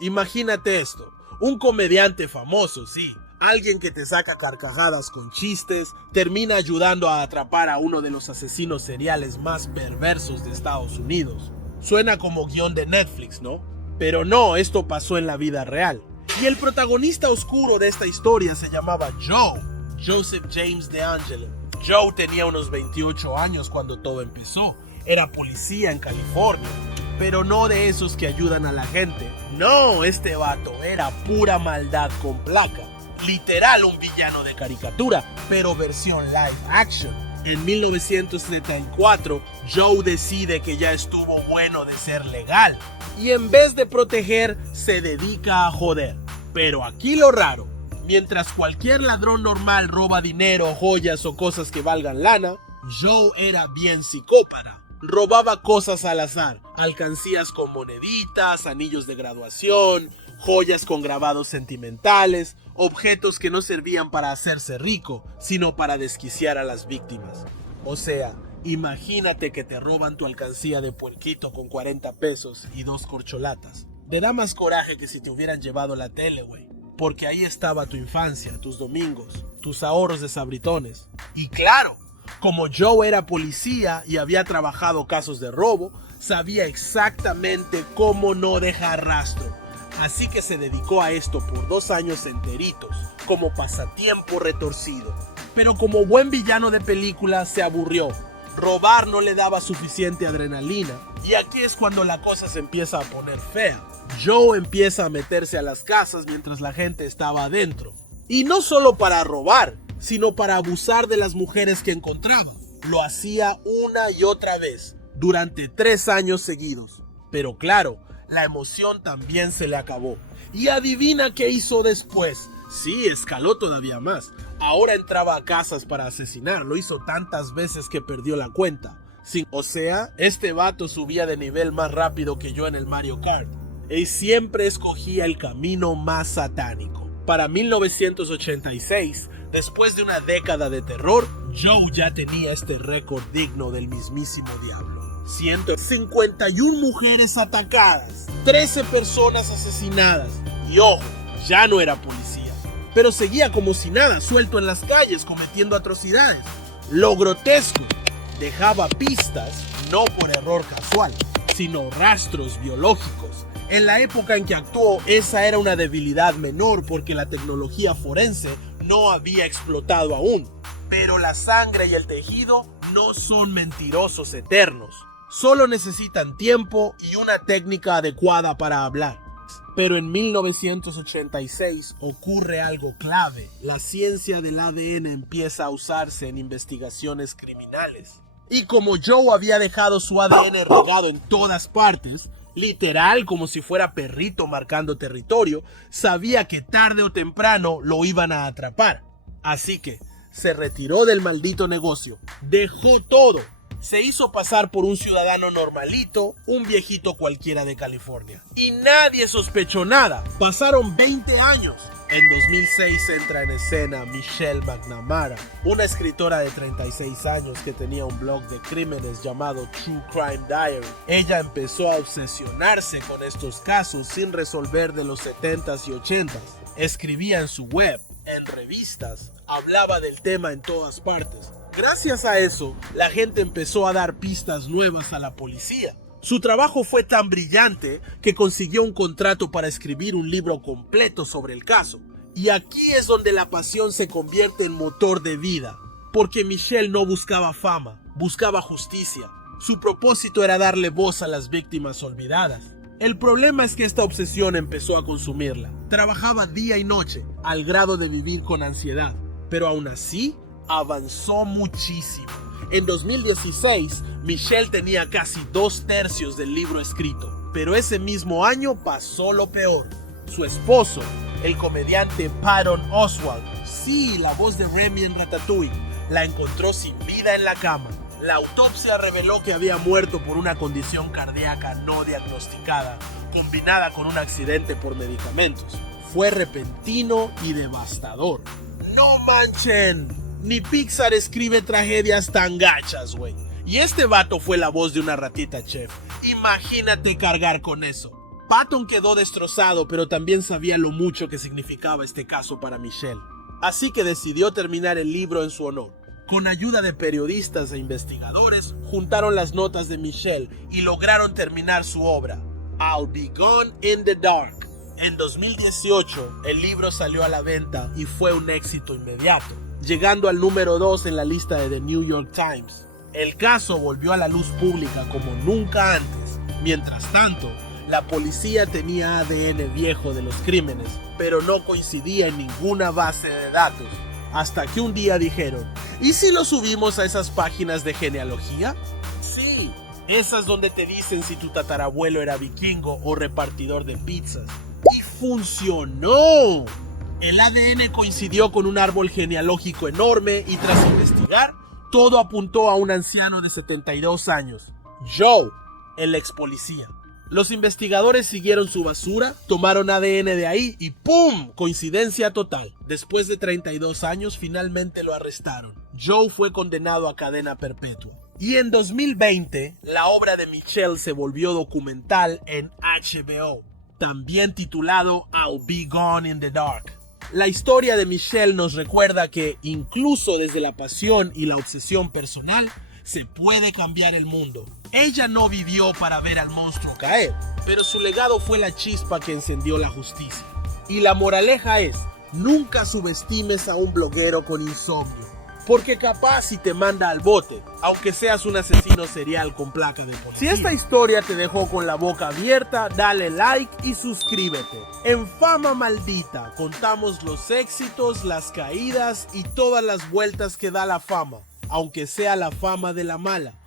Imagínate esto, un comediante famoso, sí, alguien que te saca carcajadas con chistes, termina ayudando a atrapar a uno de los asesinos seriales más perversos de Estados Unidos. Suena como guión de Netflix, ¿no? Pero no, esto pasó en la vida real. Y el protagonista oscuro de esta historia se llamaba Joe, Joseph James DeAngelo. Joe tenía unos 28 años cuando todo empezó. Era policía en California, pero no de esos que ayudan a la gente. No, este vato era pura maldad con placa. Literal un villano de caricatura, pero versión live action. En 1974, Joe decide que ya estuvo bueno de ser legal y en vez de proteger, se dedica a joder. Pero aquí lo raro, mientras cualquier ladrón normal roba dinero, joyas o cosas que valgan lana, Joe era bien psicópata. Robaba cosas al azar, alcancías con moneditas, anillos de graduación, joyas con grabados sentimentales, objetos que no servían para hacerse rico, sino para desquiciar a las víctimas. O sea, imagínate que te roban tu alcancía de puerquito con 40 pesos y 2 corcholatas. Te da más coraje que si te hubieran llevado la tele, güey. Porque ahí estaba tu infancia, tus domingos, tus ahorros de sabritones. Y claro, como Joe era policía y había trabajado casos de robo, sabía exactamente cómo no dejar rastro. Así que se dedicó a esto por 2 años enteritos, como pasatiempo retorcido. Pero como buen villano de película se aburrió. Robar no le daba suficiente adrenalina. Y aquí es cuando la cosa se empieza a poner fea. Joe empieza a meterse a las casas mientras la gente estaba adentro. Y no solo para robar, sino para abusar de las mujeres que encontraba. Lo hacía una y otra vez, durante 3 años seguidos. Pero claro, la emoción también se le acabó. Y adivina qué hizo después. Sí, escaló todavía más. Ahora entraba a casas para asesinar. Lo hizo tantas veces que perdió la cuenta. Sí, o sea, este vato subía de nivel más rápido que yo en el Mario Kart. Y siempre escogía el camino más satánico. Para 1986, después de una década de terror, Joe ya tenía este récord digno del mismísimo diablo. 151 mujeres atacadas, 13 personas asesinadas. Y ojo, ya no era policía, pero seguía como si nada, suelto en las calles, cometiendo atrocidades. Lo grotesco, dejaba pistas, no por error casual, sino rastros biológicos. En la época en que actuó, esa era una debilidad menor porque la tecnología forense no había explotado aún. Pero la sangre y el tejido no son mentirosos eternos. Solo necesitan tiempo y una técnica adecuada para hablar. Pero en 1986 ocurre algo clave. La ciencia del ADN empieza a usarse en investigaciones criminales. Y como Joe había dejado su ADN regado en todas partes, literal como si fuera perrito marcando territorio, sabía que tarde o temprano lo iban a atrapar. Así que se retiró del maldito negocio, dejó todo. Se hizo pasar por un ciudadano normalito, un viejito cualquiera de California. Y nadie sospechó nada. Pasaron 20 años. En 2006 entra en escena Michelle McNamara, una escritora de 36 años que tenía un blog de crímenes llamado True Crime Diary. Ella empezó a obsesionarse con estos casos sin resolver de los 70s y 80s. Escribía en su web, en revistas, hablaba del tema en todas partes. Gracias a eso, la gente empezó a dar pistas nuevas a la policía. Su trabajo fue tan brillante que consiguió un contrato para escribir un libro completo sobre el caso. Y aquí es donde la pasión se convierte en motor de vida. Porque Michelle no buscaba fama, buscaba justicia. Su propósito era darle voz a las víctimas olvidadas. El problema es que esta obsesión empezó a consumirla. Trabajaba día y noche, al grado de vivir con ansiedad. Pero aún así, avanzó muchísimo. En 2016, Michelle tenía casi 2/3 del libro escrito, pero ese mismo año pasó lo peor. Su esposo, el comediante Patton Oswalt, sí, la voz de Remy en Ratatouille, la encontró sin vida en la cama. La autopsia reveló que había muerto por una condición cardíaca no diagnosticada, combinada con un accidente por medicamentos. Fue repentino y devastador. ¡No manchen! Ni Pixar escribe tragedias tan gachas, güey. Y este vato fue la voz de una ratita chef. Imagínate cargar con eso. Patton quedó destrozado, pero también sabía lo mucho que significaba este caso para Michelle. Así que decidió terminar el libro en su honor. Con ayuda de periodistas e investigadores, juntaron las notas de Michelle y lograron terminar su obra, I'll Be Gone in the Dark. En 2018, el libro salió a la venta y fue un éxito inmediato, llegando al número 2 en la lista de The New York Times. El caso volvió a la luz pública como nunca antes. Mientras tanto, la policía tenía ADN viejo de los crímenes, pero no coincidía en ninguna base de datos. Hasta que un día dijeron, ¿y si lo subimos a esas páginas de genealogía? Sí, esas donde te dicen si tu tatarabuelo era vikingo o repartidor de pizzas. ¡Y funcionó! El ADN coincidió con un árbol genealógico enorme y tras investigar, todo apuntó a un anciano de 72 años, Joe, el ex policía. Los investigadores siguieron su basura, tomaron ADN de ahí y ¡pum! Coincidencia total. Después de 32 años, finalmente lo arrestaron. Joe fue condenado a cadena perpetua. Y en 2020, la obra de Michelle se volvió documental en HBO, también titulado I'll Be Gone in the Dark. La historia de Michelle nos recuerda que, incluso desde la pasión y la obsesión personal, se puede cambiar el mundo. Ella no vivió para ver al monstruo caer, pero su legado fue la chispa que encendió la justicia. Y la moraleja es, nunca subestimes a un bloguero con insomnio, porque capaz si te manda al bote, aunque seas un asesino serial con placa de policía. Si esta historia te dejó con la boca abierta, dale like y suscríbete. En Fama Maldita contamos los éxitos, las caídas y todas las vueltas que da la fama, aunque sea la fama de la mala.